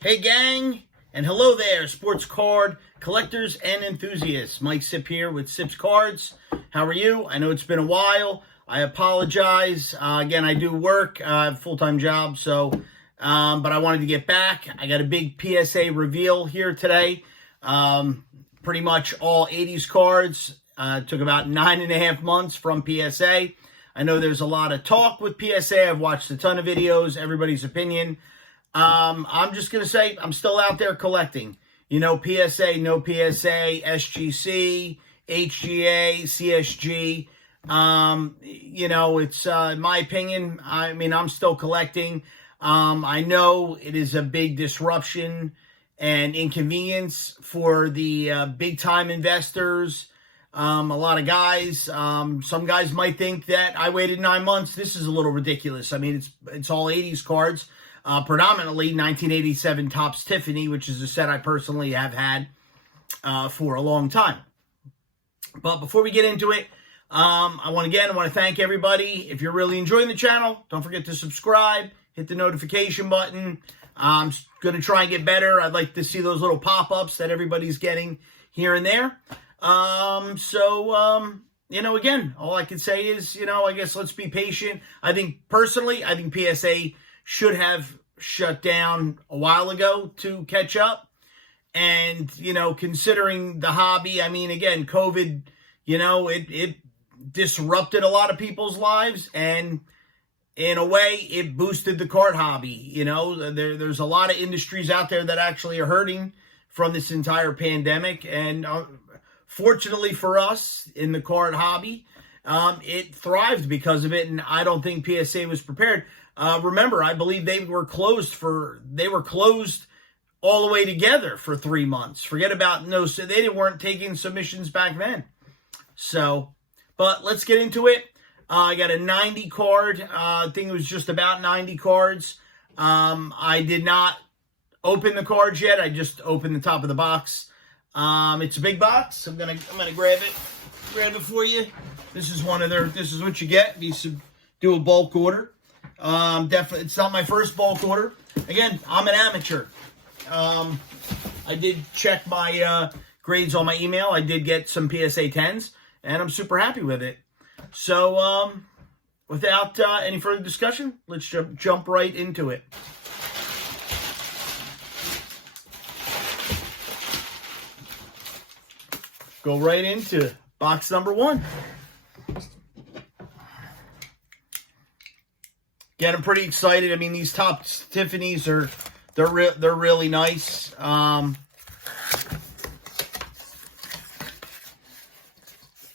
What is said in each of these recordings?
Hey gang, and hello there, sports card collectors and enthusiasts. Mike Sip here with Sip's Cards. How are you? I know it's been a while. I apologize. Again, I do work. I have a full-time job, but I wanted to get back. I got a big PSA reveal here today. Pretty much all 80s cards. Took about 9.5 months from PSA. I know there's a lot of talk with PSA. I've watched a ton of videos, everybody's opinion. I'm just going to say I'm still out there collecting. You know, PSA, no PSA, SGC, HGA, CSG. It's in my opinion, I'm still collecting. I know it is a big disruption and inconvenience for the big-time investors. A lot of guys, some guys might think that I waited 9 months. This is a little ridiculous. I mean, it's all 80s cards. Predominantly 1987 Topps Tiffany, which is a set I personally have had for a long time. But before we get into it, I want to thank everybody. If you're really enjoying the channel, don't forget to subscribe, hit the notification button. I'm going to try and get better. I'd like to see those little pop-ups that everybody's getting here and there. Again, all I can say is, I guess let's be patient. I think PSA should have shut down a while ago to catch up. And, considering the hobby, again, COVID, it disrupted a lot of people's lives. And in a way, it boosted the card hobby. There's a lot of industries out there that actually are hurting from this entire pandemic. And fortunately for us in the card hobby, it thrived because of it. And I don't think PSA was prepared. Remember, I believe they were closed all the way together for 3 months. Forget about they weren't taking submissions back then. So, but let's get into it. I got a 90 card. I think it was just about 90 cards. I did not open the cards yet. I just opened the top of the box. It's a big box. I'm gonna grab it for you. This is what you get. You do a bulk order. Definitely, it's not my first bulk order. Again, I'm an amateur. I did check my grades on my email. I did get some PSA 10s, and I'm super happy with it. So, without any further discussion, let's jump right into it. Go right into box number 1. Again, I'm pretty excited. These Topps Tiffany's they're really nice. All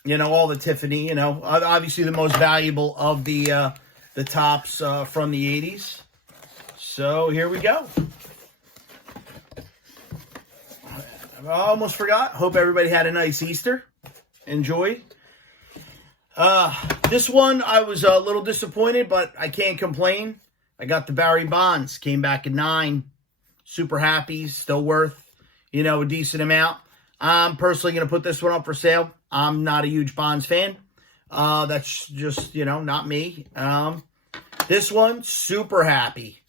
the Tiffany. Obviously the most valuable of the Topps from the 80s. So here we go. I almost forgot. Hope everybody had a nice Easter. Enjoy. This one, I was a little disappointed, but I can't complain. I got the Barry Bonds. Came back at 9. Super happy. Still worth, a decent amount. I'm personally going to put this one up for sale. I'm not a huge Bonds fan. That's just, not me. This one, super happy.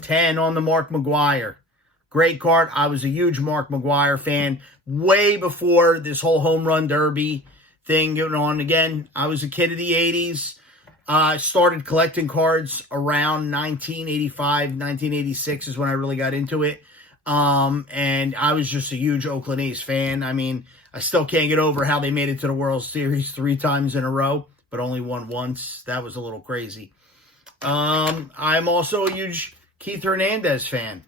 10 on the Mark McGwire. Great card. I was a huge Mark McGwire fan way before this whole home run derby thing going on. Again, I was a kid of the 80s. I started collecting cards around 1985, 1986 is when I really got into it. And I was just a huge Oakland A's fan. I still can't get over how they made it to the World Series 3 times in a row, but only won once. That was a little crazy. I'm also a huge Keith Hernandez fan.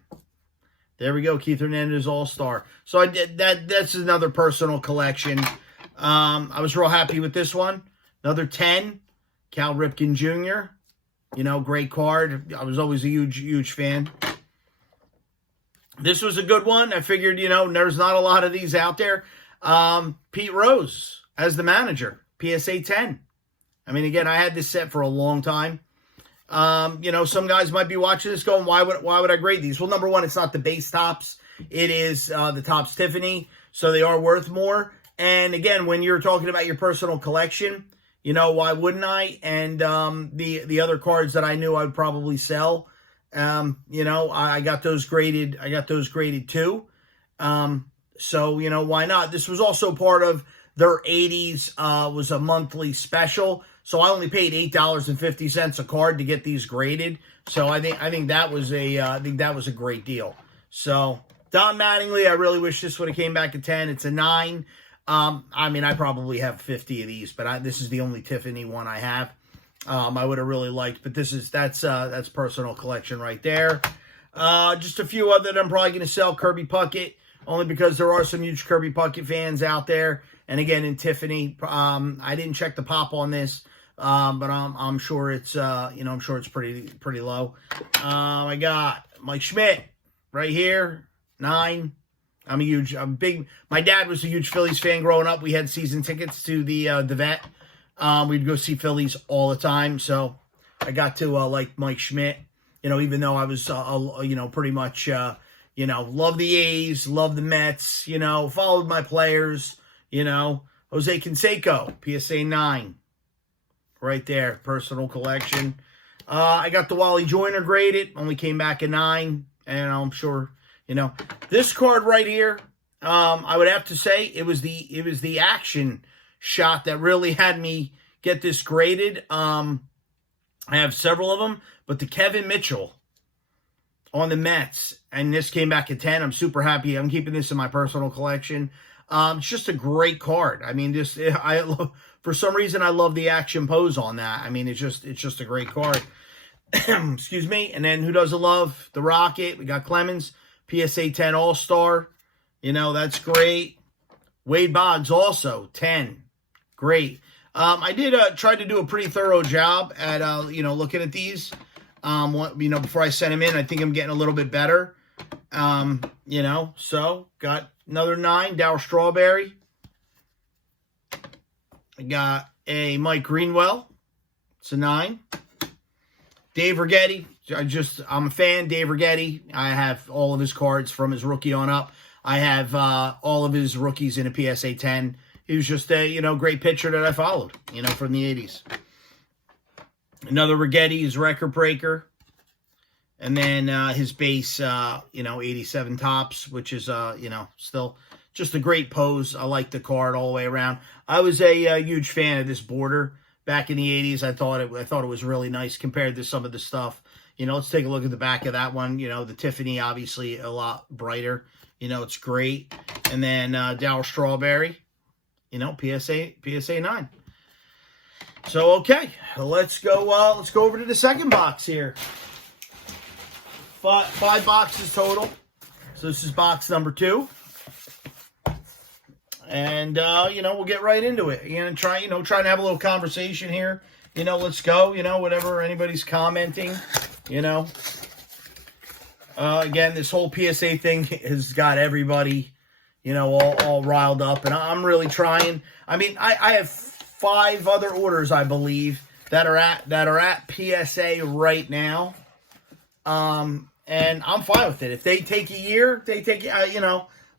There we go, Keith Hernandez All-Star. So I did that. That's another personal collection. I was real happy with this one. Another 10, Cal Ripken Jr. Great card. I was always a huge fan. This was a good one. I figured, there's not a lot of these out there. Pete Rose as the manager, PSA 10. Again, I had this set for a long time. Some guys might be watching this going, why would I grade these? Well, number one, it's not the base Topps. It is the Topps Tiffany, so they are worth more. And again, when you're talking about your personal collection, why wouldn't I? And the other cards that I knew I would probably sell You know, I got those graded. I got those graded too. So, you know, why not? This was also part of their 80s, was a monthly special. So I only paid $8.50 a card to get these graded. So I think that was a great deal. So Don Mattingly, I really wish this would have came back at 10. It's a 9. I mean, I probably have 50 of these, but this is the only Tiffany one I have. I would have really liked, but that's personal collection right there. Just a few other that I'm probably going to sell. Kirby Puckett, only because there are some huge Kirby Puckett fans out there. And again, in Tiffany, I didn't check the pop on this, but I'm sure it's I'm sure it's pretty low. I got Mike Schmidt right here, 9. I'm big. My dad was a huge Phillies fan growing up. We had season tickets to the vet. We'd go see Phillies all the time, so I got to like Mike Schmidt. You know, even though I was pretty much love the A's, love the Mets. You know, followed my players. You know, Jose Canseco, PSA 9, right there, personal collection. I got the Wally Joyner graded, only came back a 9, and I'm sure. You know, this card right here, I would have to say it was the action shot that really had me get this graded. I have several of them, but the Kevin Mitchell on the Mets, and this came back at 10. I'm super happy. I'm keeping this in my personal collection. It's just a great card. I mean, for some reason I love the action pose on that. I mean, it's just a great card. Excuse me. And then who doesn't love the Rocket? We got Clemens. PSA 10 All-Star, you know, that's great. Wade Boggs also, 10, great. I did try to do a pretty thorough job at, looking at these, before I sent them in. I think I'm getting a little bit better, so got another 9, Dow Strawberry. I got a Mike Greenwell, it's a 9. Dave Righetti. I'm a fan. Dave Righetti. I have all of his cards from his rookie on up. I have all of his rookies in a PSA 10. He was just a, great pitcher that I followed, from the 80s. Another Righetti, his record breaker. And then his base, 87 tops, which is, still just a great pose. I like the card all the way around. I was a huge fan of this border back in the 80s. I thought it was really nice compared to some of the stuff. Let's take a look at the back of that one. The Tiffany, obviously, a lot brighter. It's great. And then Dow Strawberry, PSA 9. So, okay, let's go over to the second box here. 5 boxes total. So this is box number 2. And, we'll get right into it. Trying to have a little conversation here. Let's go, whatever anybody's commenting. Again, this whole PSA thing has got everybody, all riled up, and I'm really trying. I mean, I have 5 other orders, I believe, that are at PSA right now, and I'm fine with it. If they take a year,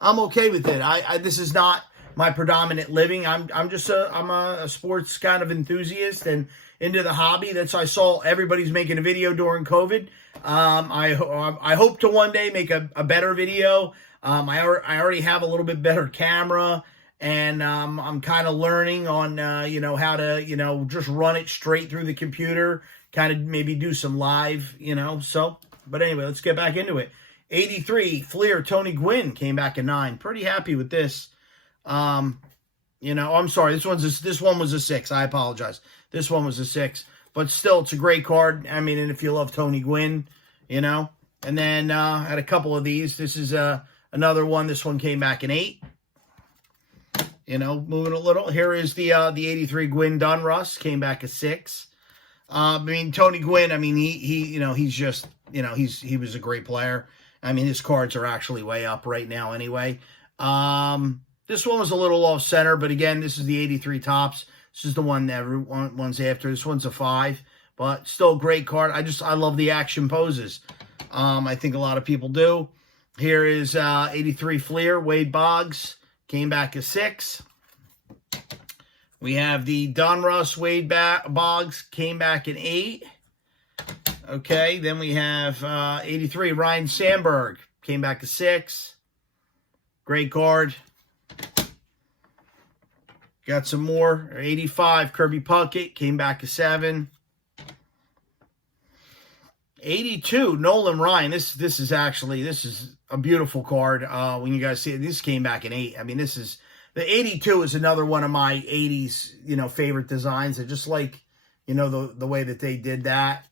I'm okay with it. This is not my predominant living. I'm a sports kind of enthusiast and into the hobby. I saw everybody's making a video during COVID. I hope to one day make a better video. I already have a little bit better camera, and I'm kind of learning on how to just run it straight through the computer, kind of maybe do some live, so. But anyway, let's get back into it. 83 Fleer Tony Gwynn came back at 9. Pretty happy with this. I'm sorry. This one was a 6. I apologize. This one was a 6, but still, it's a great card. I mean, and if you love Tony Gwynn, and then I had a couple of these. This is another one. This one came back in 8. Moving a little. Here is the 83 Gwynn Donruss, came back a 6. I mean, Tony Gwynn. I mean, he's just, he was a great player. I mean, his cards are actually way up right now anyway. This one was a little off center, but again, this is the 83 tops. This is the one that everyone's after. This one's a 5, but still a great card. I love the action poses. I think a lot of people do. Here is 83 Fleer, Wade Boggs, came back a 6. We have the Donruss, Wade Boggs, came back an 8. Okay, then we have 83, Ryan Sandberg. Came back to 6. Great card. Got some more. 85, Kirby Puckett. Came back to 7. 82, Nolan Ryan. This is a beautiful card. When you guys see it, this came back in 8. I mean, the 82 is another one of my 80s, favorite designs. I just like, the way that they did that,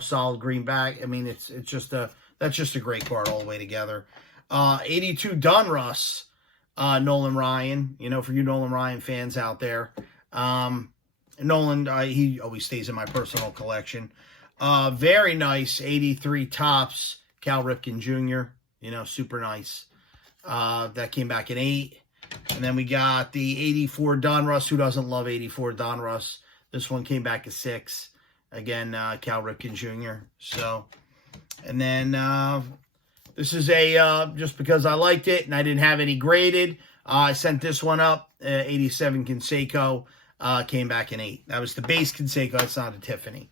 solid greenback. I mean, that's just a great card all the way together. 82 Donruss, Nolan Ryan, for you Nolan Ryan fans out there. Nolan, he always stays in my personal collection. Very nice 83 Topps, Cal Ripken Jr., super nice. That came back in 8. And then we got the 84 Donruss. Who doesn't love 84 Donruss? This one came back to 6. Again, Cal Ripken Jr. So, and then this is just because I liked it and I didn't have any graded, I sent this one up. 87 Canseco came back in 8. That was the base Canseco. It's not a Tiffany.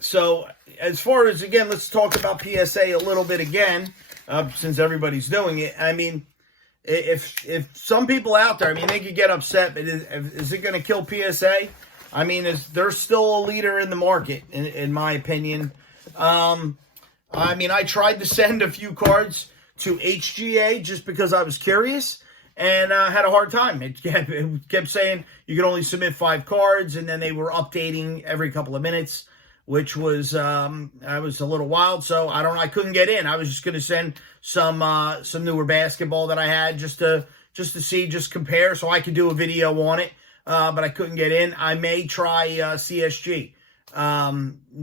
So as far as, again, let's talk about PSA a little bit again, since everybody's doing it. I mean, if some people out there, I mean, they could get upset, but is it going to kill PSA? I mean, they're still a leader in the market, in my opinion. I mean, I tried to send a few cards to HGA just because I was curious, and had a hard time. It kept saying you could only submit 5 cards, and then they were updating every couple of minutes, which was I was a little wild. So I couldn't get in. I was just going to send some newer basketball that I had just to see, just compare, so I could do a video on it. But I couldn't get in. I may try CSG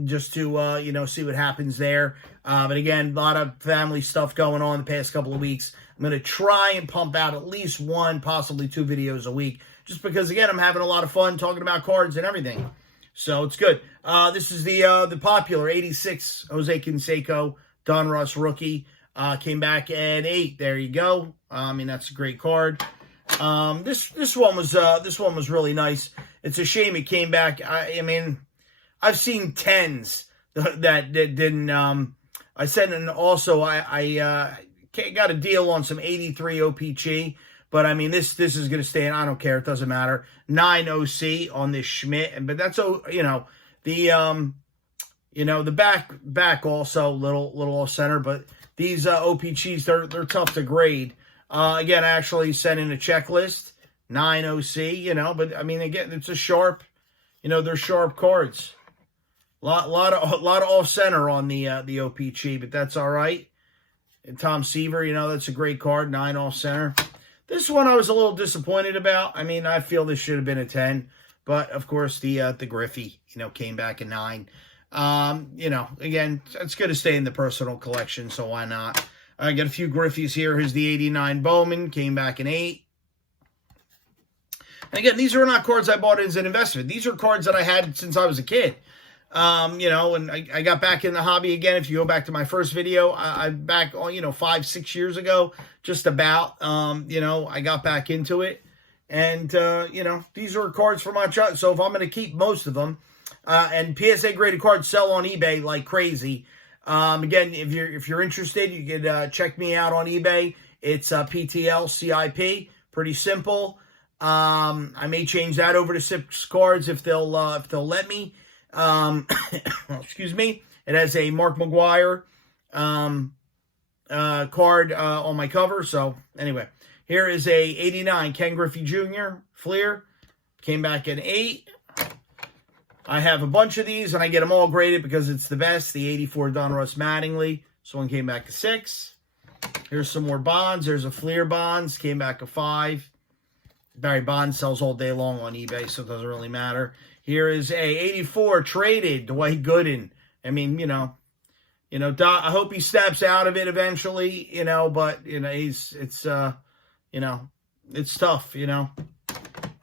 just to see what happens there. But again, a lot of family stuff going on the past couple of weeks. I'm going to try and pump out at least 1, possibly 2 videos a week, just because, again, I'm having a lot of fun talking about cards and everything. So it's good. This is the popular 86 Jose Canseco Donruss rookie. Came back at 8. There you go. I mean, that's a great card. This one was really nice. It's a shame it came back. I mean, I've seen 10s that didn't. I said, and also I got a deal on some 83 OPG, but I mean this is going to stay in. I don't care. It doesn't matter. 9 OC on this Schmidt, but that's the back also little off center, but these OPGs they're tough to grade. Again, I actually sent in a checklist, 9 OC, but I mean, again, it's a sharp, they're sharp cards. Lot of off center on the OPG, but that's all right. And Tom Seaver, that's a great card, 9 off center. This one I was a little disappointed about. I mean, I feel this should have been a 10, but of course the Griffey, came back a 9. Again, it's going to stay in the personal collection, so why not? I got a few Griffies here. Here's the 89 Bowman, came back in 8. And again, these are not cards I bought as an investment. These are cards that I had since I was a kid. And I got back in the hobby again. If you go back to my first video, I'm back, 5-6 years ago, just about, I got back into it. And, these are cards for my child. So if I'm going to keep most of them, and PSA graded cards sell on eBay like crazy. Again, if you're interested, you can check me out on eBay. It's PTL CIP. Pretty simple. I may change that over to 6 cards if they'll let me. Excuse me. It has a Mark McGuire card on my cover. So anyway, here is a 89 Ken Griffey Jr. Fleer. Came back at 8. I have a bunch of these, and I get them all graded because it's the best. The 84 Donruss Mattingly. This one came back to 6. Here's some more Bonds. There's a Fleer Bonds. Came back to 5. Barry Bonds sells all day long on eBay, so it doesn't really matter. Here is a 84 traded Dwight Gooden. I mean, I hope he steps out of it eventually, but, it's tough,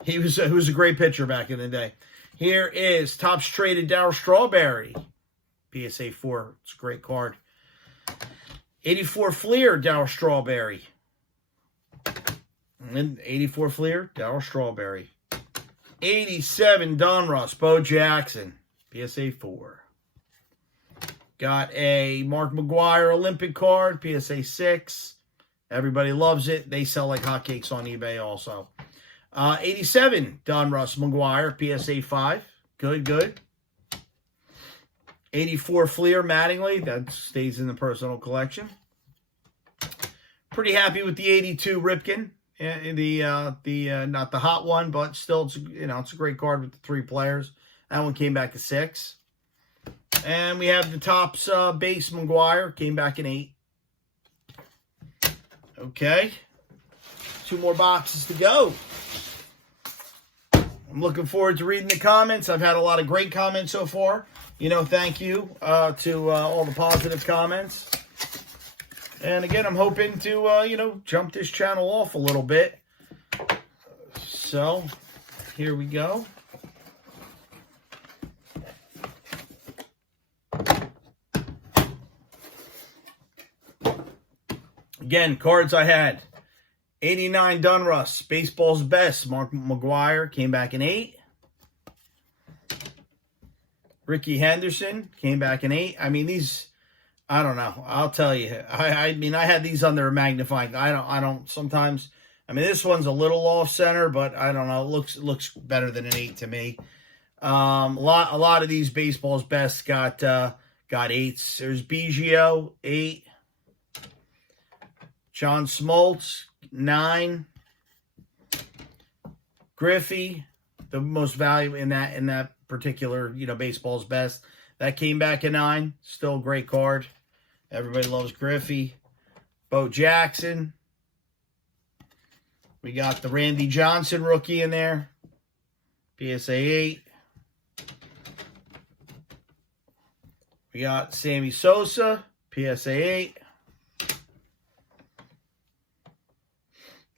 He was a great pitcher back in the day. Here is Topps traded Darryl Strawberry. PSA 4. It's a great card. 84 Fleer, Darryl Strawberry. And 84 Fleer, Darryl Strawberry. 87 Donruss, Bo Jackson, PSA 4. Got a Mark McGwire Olympic card, PSA 6. Everybody loves it. They sell like hotcakes on eBay also. 87 Donruss McGwire, PSA 5. Good, good. 84 Fleer Mattingly, that stays in the personal collection. Pretty happy with the 82 Ripken. Not the hot one, but still, it's a great card with the 3 players. That one came back to 6. And we have the Topps base McGwire, came back in 8. Okay. 2 more boxes to go. I'm looking forward to reading the comments. I've had a lot of great comments so far. Thank you to all the positive comments. And again, I'm hoping to, jump this channel off a little bit. So, here we go. Again, cards I had. 89 Donruss, Baseball's Best, Mark McGwire, came back in 8. Ricky Henderson, came back in 8. I mean, these, I don't know. I'll tell you. I mean, I had these under a magnifying. I don't, sometimes, I mean, this one's a little off center, but I don't know. It looks better than an 8 to me. A lot of these Baseball's Best got 8s. There's Biggio, 8. John Smoltz, 9. Griffey, the most value in that particular, Baseball's Best. That came back at 9. Still a great card. Everybody loves Griffey. Bo Jackson. We got the Randy Johnson rookie in there. PSA 8. We got Sammy Sosa. PSA 8.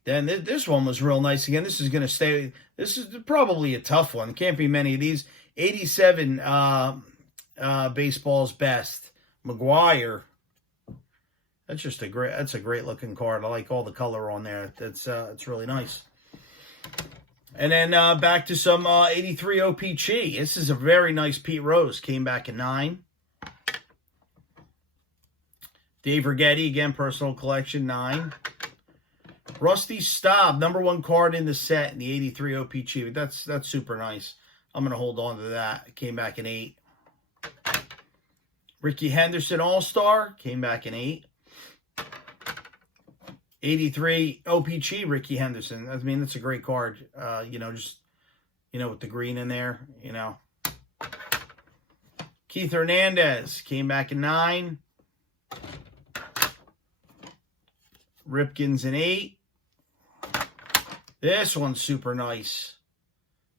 Then this one was real nice again. This is going to stay. This is probably a tough one. Can't be many of these. 87 Baseball's Best. McGwire. That's a great looking card. I like all the color on there. It's really nice. And then back to some 83 OPC. This is a very nice Pete Rose. Came back in 9. Dave Righetti, again, personal collection, 9. Rusty Staub, #1 card in the set in the 83 OPC. That's super nice. I'm going to hold on to that. It came back in 8. Ricky Henderson All-Star came back in 8. 83 OPC Ricky Henderson. I mean, that's a great card. With the green in there, Keith Hernandez came back in 9. Ripken's in 8. This one's super nice.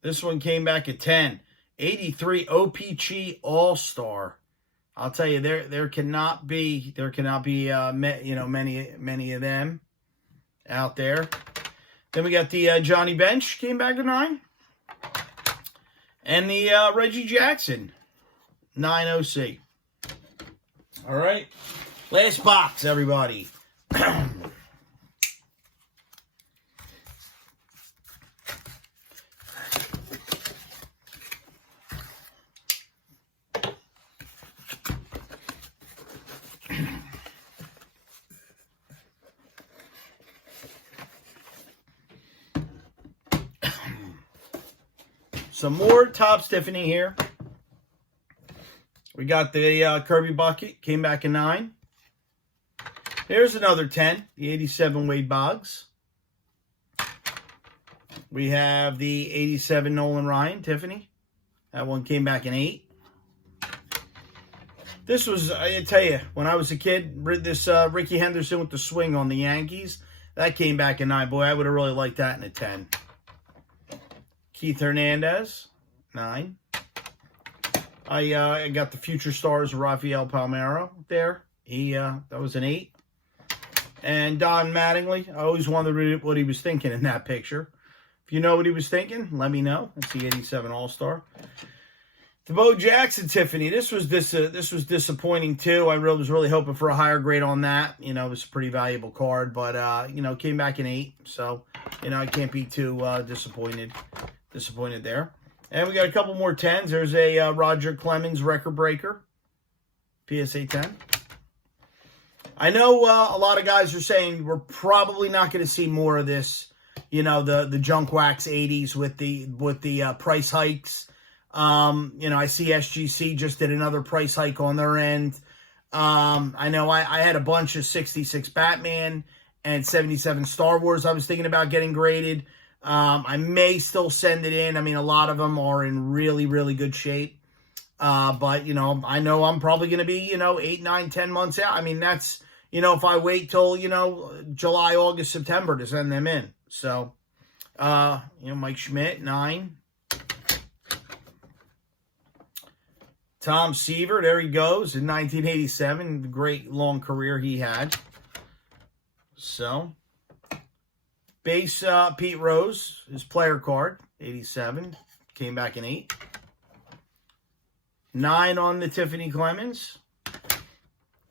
This one came back at 10. 83 OPC All-Star. I'll tell you, there cannot be many of them out there. Then we got the Johnny Bench came back to 9. And the Reggie Jackson 9 OC. All right. Last box, everybody. Some more Topps Tiffany here. We got the Kirby Bucket. Came back in 9. Here's another 10. The 87 Wade Boggs. We have the 87 Nolan Ryan Tiffany. That one came back in 8. This was, I tell you, when I was a kid, this Ricky Henderson with the swing on the Yankees. That came back in 9. Boy, I would have really liked that in a 10. Keith Hernandez, 9. I got the Future Stars Rafael Palmeiro there. That was an 8. And Don Mattingly, I always wondered what he was thinking in that picture. If you know what he was thinking, let me know. That's the 87 All-Star. The Bo Jackson Tiffany. This was disappointing too. I was really hoping for a higher grade on that. You know, it was a pretty valuable card, but you know, came back in 8. So, you know, I can't be too disappointed there. And we got a couple more 10s. There's a Roger Clemens record breaker, PSA 10. I know a lot of guys are saying we're probably not going to see more of this. You know, the junk wax 80s with the price hikes. You know, I see SGC just did another price hike on their end. I know I had a bunch of 66 Batman and 77 Star Wars I was thinking about getting graded. I may still send it in. I mean, a lot of them are in really, really good shape. But, you know I'm probably going to be, you know, 8, 9, 10 months out. I mean, that's, you know, if I wait till, you know, July, August, September to send them in. So, you know, Mike Schmidt, 9. Tom Seaver, there he goes, in 1987. Great long career he had. So, base Pete Rose, his player card, 87. Came back in 8. 9 on the Tiffany Clemens.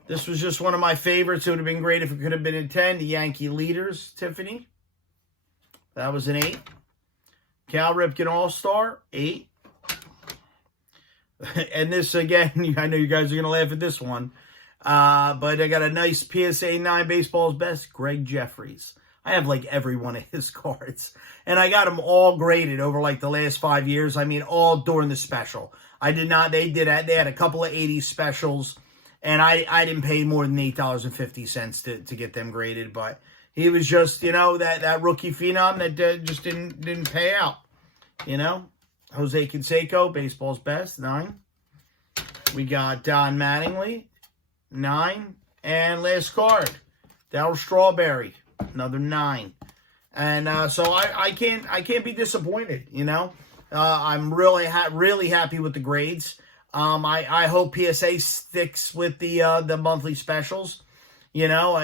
This was just one of my favorites. It would have been great if it could have been in 10. The Yankee Leaders Tiffany. That was an 8. Cal Ripken All-Star, 8. And this, again, I know you guys are going to laugh at this one. But I got a nice PSA 9 Baseball's Best, Greg Jeffries. I have, like, every one of his cards. And I got them all graded over, like, the last 5 years. I mean, all during the special. I did not, they had a couple of 80s specials. And I didn't pay more than $8.50 to get them graded. But he was just, you know, that rookie phenom that just didn't pay out, you know. Jose Canseco, Baseball's Best, 9. We got Don Mattingly, 9. And last card, Darryl Strawberry, another 9. And so I can't be disappointed, you know. I'm really happy with the grades. I hope PSA sticks with the monthly specials. You know,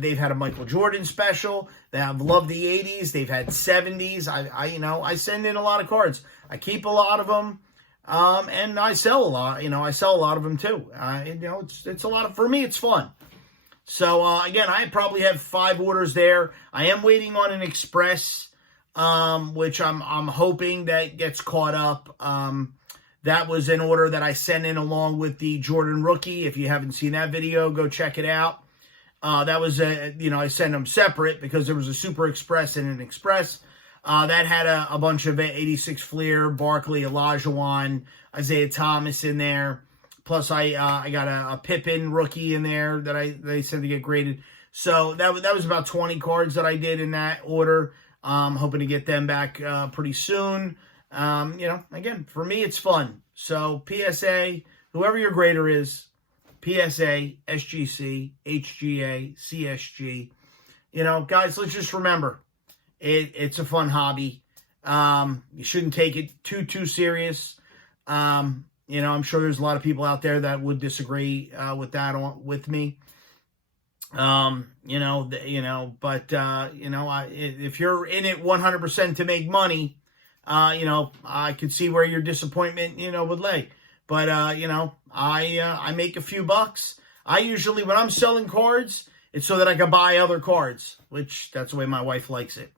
they've had a Michael Jordan special. They have loved the 80s. They've had 70s. I send in a lot of cards. I keep a lot of them, and I sell a lot. You know, I sell a lot of them too. You know, it's a lot of, for me, it's fun. So again, I probably have 5 orders there. I am waiting on an Express, which I'm hoping that gets caught up. That was an order that I sent in along with the Jordan rookie. If you haven't seen that video, go check it out. That was I sent them separate because there was a Super Express and an Express. That had a bunch of 86 Fleer, Barkley, Olajuwon, Isaiah Thomas in there. Plus, I got a Pippen rookie in there that they said to get graded. So that was about 20 cards that I did in that order. Hoping to get them back pretty soon. You know, again, for me, it's fun. So PSA, whoever your grader is, PSA, SGC, HGA, CSG. You know, guys, let's just remember, it's a fun hobby. You shouldn't take it too serious. You know, I'm sure there's a lot of people out there that would disagree with that with me. If you're in it 100% to make money, I could see where your disappointment, would lay. But, I make a few bucks. I usually, when I'm selling cards, it's so that I can buy other cards, which that's the way my wife likes it.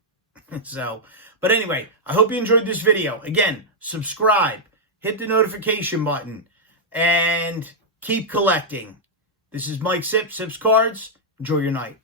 So, but anyway, I hope you enjoyed this video. Again, subscribe, hit the notification button, and keep collecting. This is Mike Sips Cards. Enjoy your night.